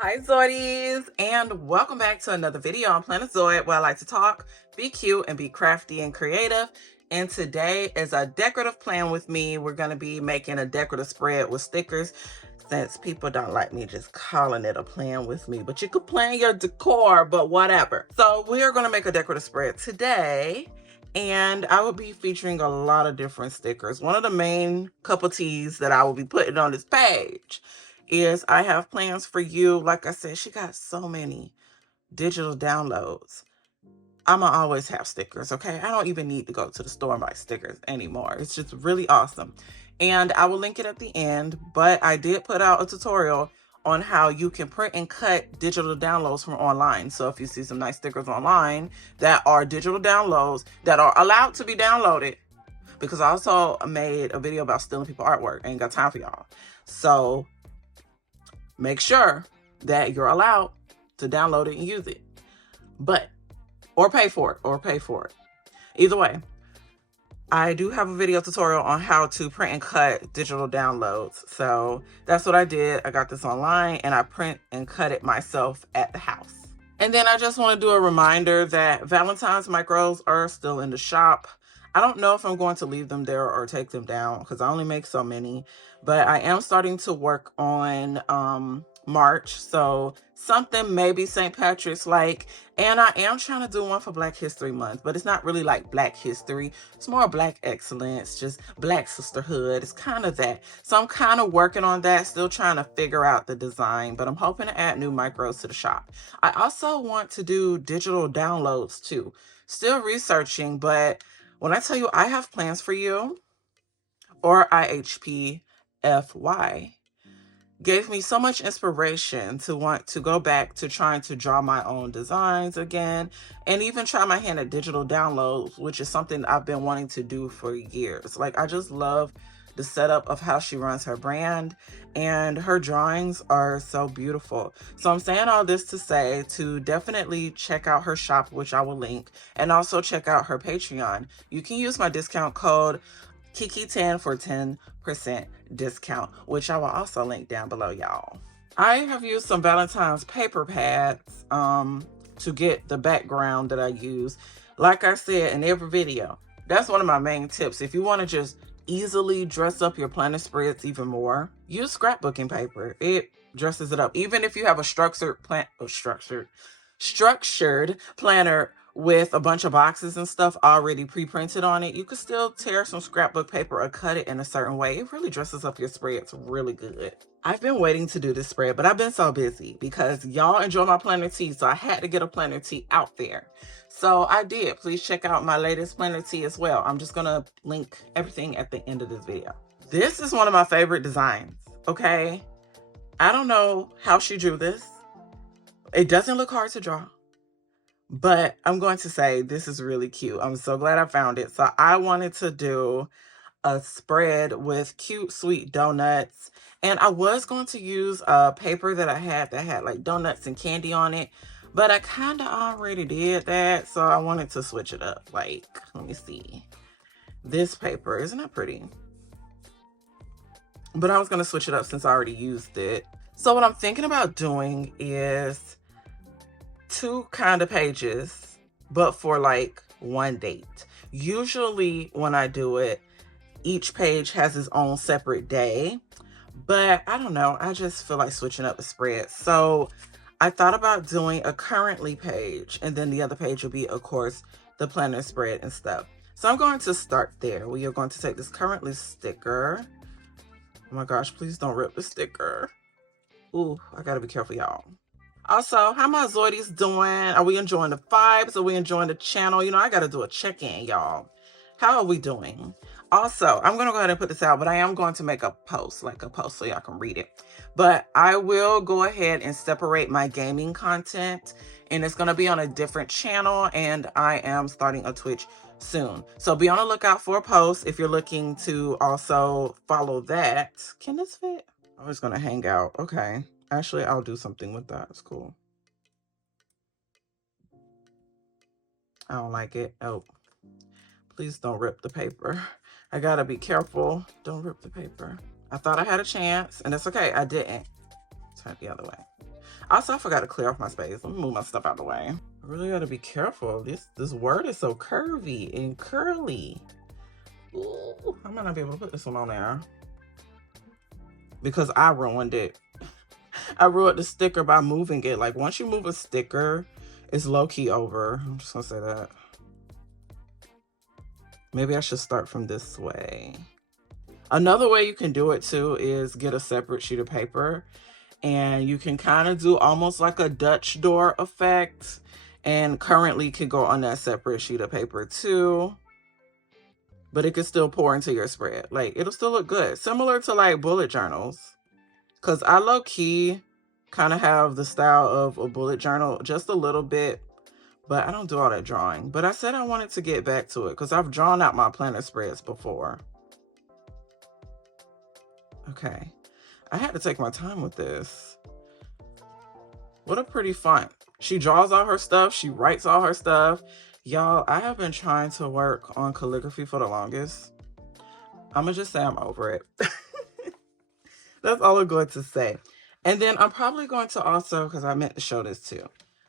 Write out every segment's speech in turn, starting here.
Hi Zoidies, and welcome back to another video on Plannerzoid, where I like to talk, be cute, and be crafty and creative. And today is a decorative plan with me. We're going to be making a decorative spread with stickers, since people don't like me just calling it a plan with me. But you could plan your decor, but whatever. So we are going to make a decorative spread today, and I will be featuring a lot of different stickers. One of the main cup of teas that I will be putting on this page is I have plans for you. Like I said, she got so many digital downloads. I'ma always have stickers, okay? I don't even need to go to the store and buy stickers anymore. It's just really awesome. And I will link it at the end, but I did put out a tutorial on how you can print and cut digital downloads from online. So if you see some nice stickers online that are digital downloads that are allowed to be downloaded, because I also made a video about stealing people artwork. I ain't got time for y'all. So make sure that you're allowed to download it and use it, or pay for it. Either way, I do have a video tutorial on how to print and cut digital downloads. So that's what I did. I got this online and I print and cut it myself at the house. And then I just want to do a reminder that Valentines micros are still in the shop. I don't know if I'm going to leave them there or take them down because I only make so many, but I am starting to work on March, so something maybe St. Patrick's like, and I am trying to do one for Black History Month, but it's not really like Black history. It's more Black excellence, just Black sisterhood. It's kind of that. So I'm kind of working on that, still trying to figure out the design, but I'm hoping to add new micros to the shop. I also want to do digital downloads too. Still researching, but when I tell you I have plans for you, or IHPFY, gave me so much inspiration to want to go back to trying to draw my own designs again, and even try my hand at digital downloads, which is something I've been wanting to do for years. Like, I just love the setup of how she runs her brand, and her drawings are so beautiful. So I'm saying all this to say to definitely check out her shop, which I will link, and also check out her Patreon. You can use my discount code Keke10 for 10% discount, which I will also link down below, y'all. I have used some Valentine's paper pads to get the background that I use. Like I said in every video, that's one of my main tips. If you want to just easily dress up your planner spreads even more, use scrapbooking paper. It dresses it up. Even if you have a structured planner with a bunch of boxes and stuff already pre-printed on it, you could still tear some scrapbook paper or cut it in a certain way. It really dresses up your spreads really good. I've been waiting to do this spread, but I've been so busy because y'all enjoy my planner tea, so I had to get a planner tea out there. So I did. Please check out my latest planner tea as well. I'm just gonna link everything at the end of this video. This is one of my favorite designs, okay? I don't know how she drew this. It doesn't look hard to draw, but I'm going to say this is really cute. I'm so glad I found it. So I wanted to do a spread with cute, sweet donuts. And I was going to use a paper that I had that had like donuts and candy on it, but I kind of already did that. So I wanted to switch it up. Like, let me see. This paper, isn't that pretty? But I was going to switch it up since I already used it. So what I'm thinking about doing is 2 kind of pages, but for like one date. Usually when I do it, each page has its own separate day, but I don't know, I just feel like switching up the spread. So I thought about doing a currently page, and then the other page will be, of course, the planner spread and stuff. So I'm going to start there. We are going to take this currently sticker. Oh my gosh, please don't rip the sticker. Ooh, I gotta be careful, y'all. Also, how my Zoidies doing? Are we enjoying the vibes? Are we enjoying the channel? You know, I got to do a check-in, y'all. How are we doing? Also, I'm going to go ahead and put this out, but I am going to make a post so y'all can read it. But I will go ahead and separate my gaming content, and it's going to be on a different channel, and I am starting a Twitch soon. So be on the lookout for a post if you're looking to also follow that. Can this fit? I was going to hang out. Okay. Actually, I'll do something with that. It's cool. I don't like it. Oh, please don't rip the paper. I gotta be careful. Don't rip the paper. I thought I had a chance, and that's okay. I didn't. Turn it the other way. Also, I forgot to clear off my space. Let me move my stuff out of the way. I really got to be careful. This word is so curvy and curly. Ooh, I might not be able to put this one on there because I ruined it. I ruined the sticker by moving it. Like, once you move a sticker, it's low-key over. I'm just gonna say that. Maybe I should start from this way. Another way you can do it too is get a separate sheet of paper, and you can kind of do almost like a Dutch door effect, and currently can go on that separate sheet of paper too, but it can still pour into your spread. Like, it'll still look good, similar to like bullet journals, because I low-key kind of have the style of a bullet journal just a little bit, but I don't do all that drawing. But I said I wanted to get back to it because I've drawn out my planner spreads before. Okay, I had to take my time with this. What a pretty font. She draws all her stuff. She writes all her stuff. Y'all, I have been trying to work on calligraphy for the longest. I'm gonna just say I'm over it. That's all I'm going to say. And then I'm probably going to also, because I meant to show this too,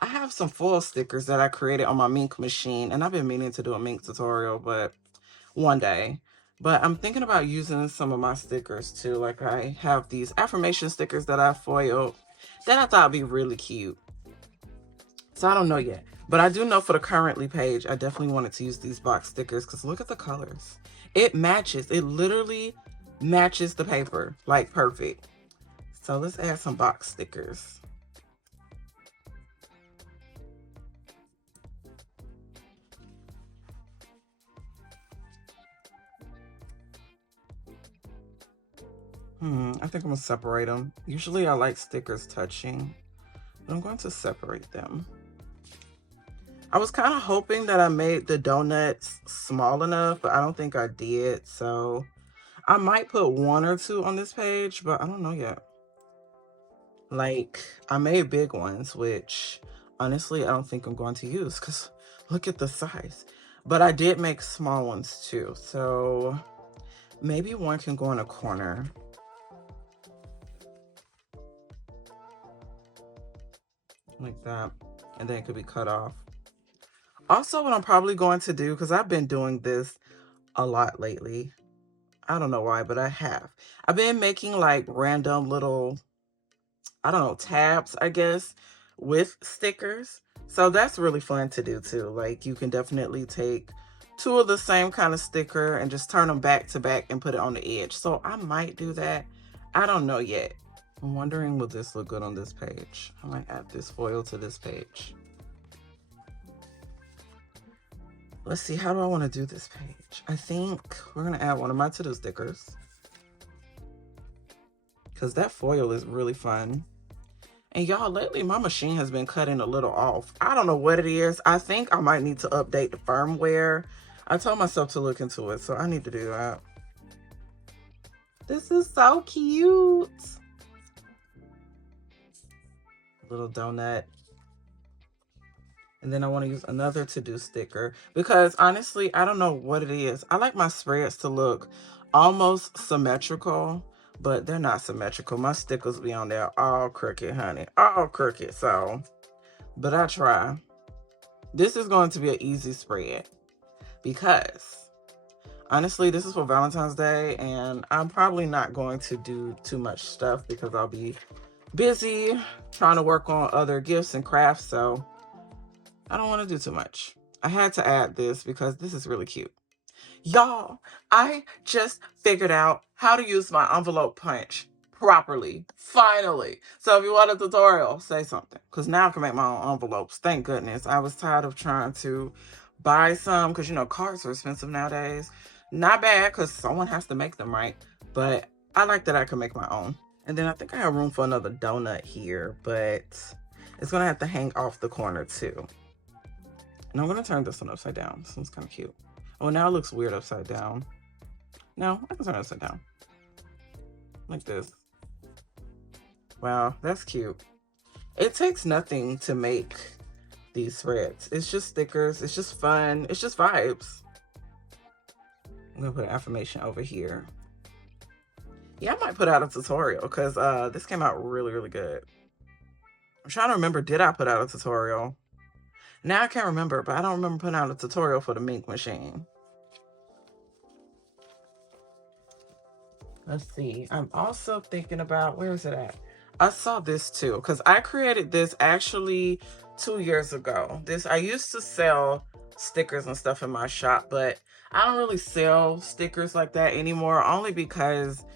I have some foil stickers that I created on my Mink machine, and I've been meaning to do a Mink tutorial, but one day. But I'm thinking about using some of my stickers too. Like, I have these affirmation stickers that I foiled that I thought would be really cute. So I don't know yet. But I do know for the currently page, I definitely wanted to use these box stickers because look at the colors. It matches. It literally matches the paper. Like, perfect. So let's add some box stickers. I think I'm gonna separate them. Usually I like stickers touching, but I'm going to separate them. I was kind of hoping that I made the donuts small enough, but I don't think I did. So I might put one or two on this page, but I don't know yet. Like, I made big ones, which honestly, I don't think I'm going to use because look at the size. But I did make small ones too. So maybe one can go in a corner. Like that. And then it could be cut off. Also, what I'm probably going to do, because I've been doing this a lot lately. I don't know why, but I have. I've been making like random little, I don't know, tabs, I guess, with stickers. So that's really fun to do too. Like, you can definitely take two of the same kind of sticker and just turn them back to back and put it on the edge. So I might do that. I don't know yet. I'm wondering, will this look good on this page? I might add this foil to this page. Let's see, how do I want to do this page? I think we're going to add one of my to-do stickers, because that foil is really fun. And y'all, lately my machine has been cutting a little off. I don't know what it is. I think I might need to update the firmware. I told myself to look into it, so I need to do that. This is so cute. Little donut. And then I want to use another to-do sticker because honestly, I don't know what it is. I like my spreads to look almost symmetrical, but they're not symmetrical. My stickers be on there all crooked, honey, all crooked. So, but I try. This is going to be an easy spread because honestly, this is for Valentine's Day, and I'm probably not going to do too much stuff because I'll be busy trying to work on other gifts and crafts. So I don't want to do too much. I had to add this because this is really cute. Y'all, I just figured out how to use my envelope punch properly. Finally. So if you want a tutorial, say something. Because now I can make my own envelopes. Thank goodness. I was tired of trying to buy some because, you know, cards are expensive nowadays. Not bad because someone has to make them, right? But I like that I can make my own. And then I think I have room for another donut here, but it's going to have to hang off the corner too. And I'm going to turn this one upside down. This one's kind of cute. Oh, now it looks weird upside down. No, I can turn it upside down. Like this. Wow, that's cute. It takes nothing to make these spreads. It's just stickers. It's just fun. It's just vibes. I'm going to put an affirmation over here. Yeah, I might put out a tutorial because this came out really, really good. I'm trying to remember, did I put out a tutorial? Now I can't remember, but I don't remember putting out a tutorial for the mink machine. Let's see. I'm also thinking about, where is it at? I saw this too, because I created this actually 2 years ago. I used to sell stickers and stuff in my shop, but I don't really sell stickers like that anymore, only because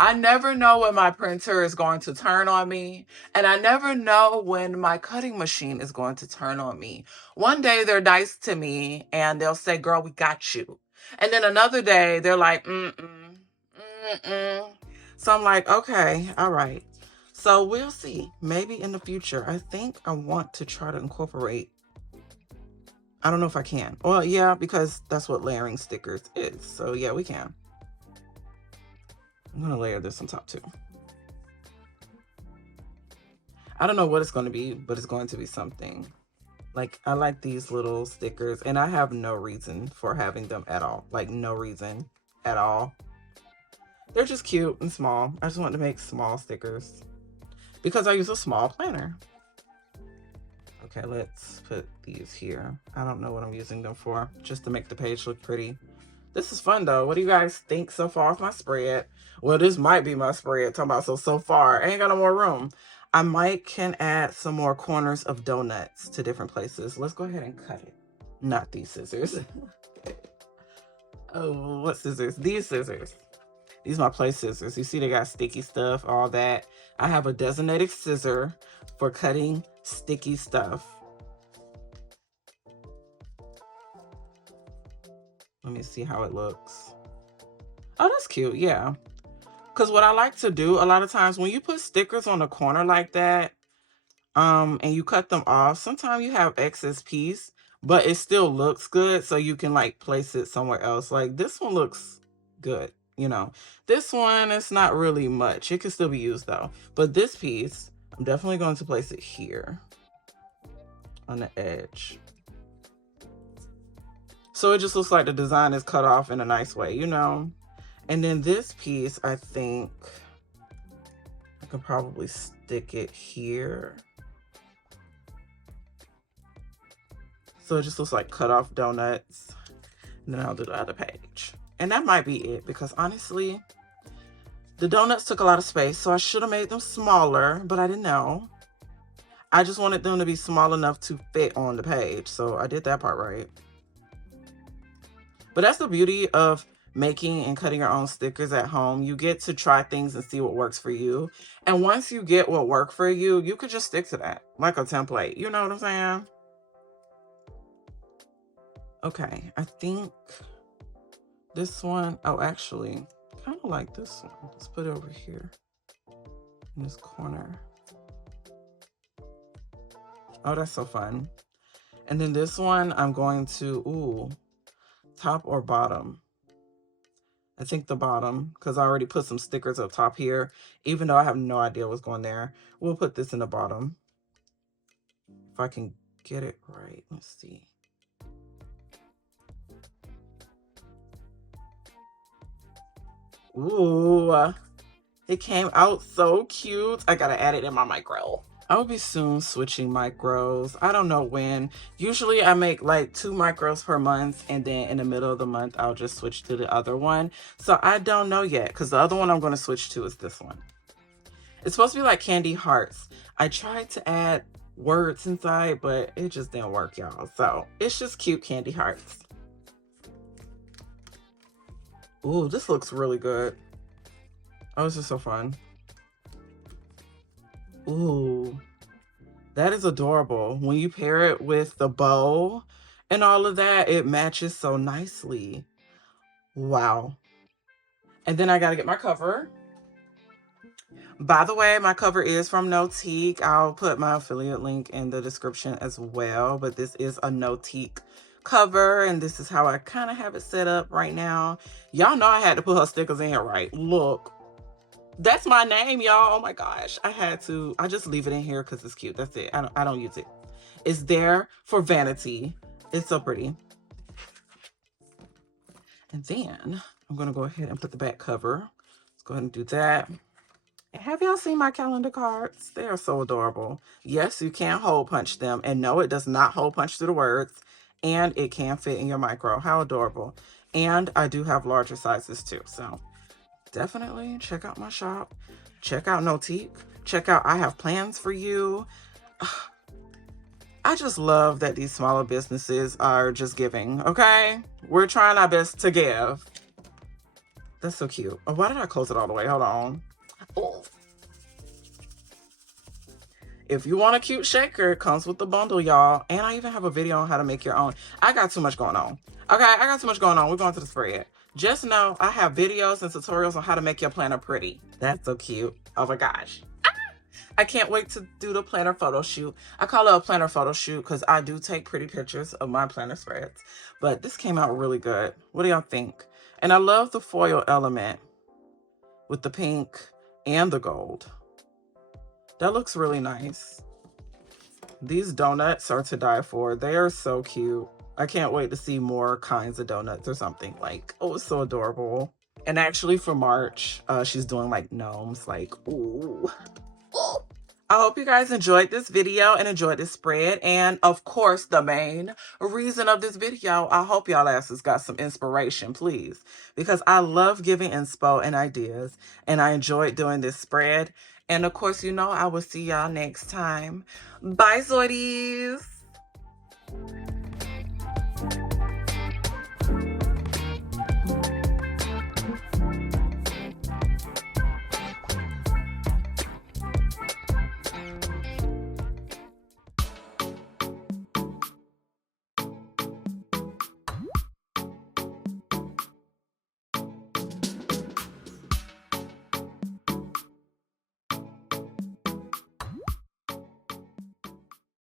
I never know when my printer is going to turn on me, and I never know when my cutting machine is going to turn on me. One day they're nice to me and they'll say, girl, we got you. And then another day they're like, so I'm like, okay, all right. So we'll see. Maybe in the future. I think I want to try to incorporate. I don't know if I can. Well, yeah, because that's what layering stickers is. So yeah, we can. I'm going to layer this on top too. I don't know what it's going to be, but it's going to be something. Like, I like these little stickers, and I have no reason for having them at all. Like, no reason at all. They're just cute and small. I just want to make small stickers because I use a small planner. Okay, let's put these here. I don't know what I'm using them for, just to make the page look pretty. This is fun though. What do you guys think so far of my spread? Well, this might be my spread. Talking about so far. I ain't got no more room. I might can add some more corners of donuts to different places. Let's go ahead and cut it. Not these scissors. Oh, what scissors? These scissors. These are my play scissors. You see they got sticky stuff, all that. I have a designated scissor for cutting sticky stuff. Let me see how it looks. Oh, that's cute, yeah. Because what I like to do a lot of times when you put stickers on the corner like that, and you cut them off, sometimes you have excess piece, but it still looks good, so you can like place it somewhere else. Like this one looks good, you know. This one is not really much. It can still be used though. But this piece, I'm definitely going to place it here on the edge. So it just looks like the design is cut off in a nice way, you know. And then this piece, I think I could probably stick it here. So it just looks like cut off donuts. And then I'll do the other page. And that might be it, because honestly, the donuts took a lot of space, so I should have made them smaller, but I didn't know. I just wanted them to be small enough to fit on the page, so I did that part right. But that's the beauty of making and cutting your own stickers at home. You get to try things and see what works for you. And once you get what worked for you, you could just stick to that, like a template. You know what I'm saying? Okay, I think this one, oh, actually, kind of like this one. Let's put it over here in this corner. Oh, that's so fun. And then this one, I'm going to, ooh, top or bottom? I think the bottom, because I already put some stickers up top here, even though I have no idea what's going there. We'll put this in the bottom. If I can get it right, let's see. Ooh, it came out so cute. I gotta add it in my micro. I will be soon switching micros. I don't know when. Usually I make like 2 micros per month, and then in the middle of the month, I'll just switch to the other one. So I don't know yet, because the other one I'm going to switch to is this one. It's supposed to be like candy hearts. I tried to add words inside, but it just didn't work, y'all. So it's just cute candy hearts. Ooh, this looks really good. Oh, this is so fun. Ooh, that is adorable. When you pair it with the bow and all of that, it matches so nicely. Wow. And then I got to get my cover. By the way, my cover is from NOTIQ. I'll put my affiliate link in the description as well. But this is a NOTIQ cover, and this is how I kind of have it set up right now. Y'all know I had to put her stickers in here, right? Look. That's my name, y'all. Oh my gosh. I had to. I just leave it in here because it's cute. That's it. I don't use it. It's there for vanity. It's so pretty. And then I'm going to go ahead and put the back cover. Let's go ahead and do that. Have y'all seen my calendar cards? They are so adorable. Yes, you can hole punch them. And no, it does not hole punch through the words. And it can fit in your micro. How adorable. And I do have larger sizes too. So definitely check out my shop. Check out NOTIQ. Check out I Have Plans for You. I just love that these smaller businesses are just giving, okay? We're trying our best to give. That's so cute. Oh, why did I close it all the way? Hold on. Oh. If you want a cute shaker, it comes with the bundle, y'all. And I even have a video on how to make your own. I got too much going on. Okay, I got too much going on. We're going to the spread. Just know I have videos and tutorials on how to make your planner pretty. That's so cute. Oh my gosh. I can't wait to do the planner photo shoot. I call it a planner photo shoot because I do take pretty pictures of my planner spreads. But this came out really good. What do y'all think? And I love the foil element with the pink and the gold. That looks really nice. These donuts are to die for. They are so cute. I can't wait to see more kinds of donuts or something. Like, oh, it's so adorable. And actually for March, she's doing like gnomes. Like, ooh. I hope you guys enjoyed this video and enjoyed this spread. And of course, the main reason of this video, I hope y'all asses got some inspiration, please. Because I love giving inspo and ideas. And I enjoyed doing this spread. And of course, you know, I will see y'all next time. Bye, Zoidies.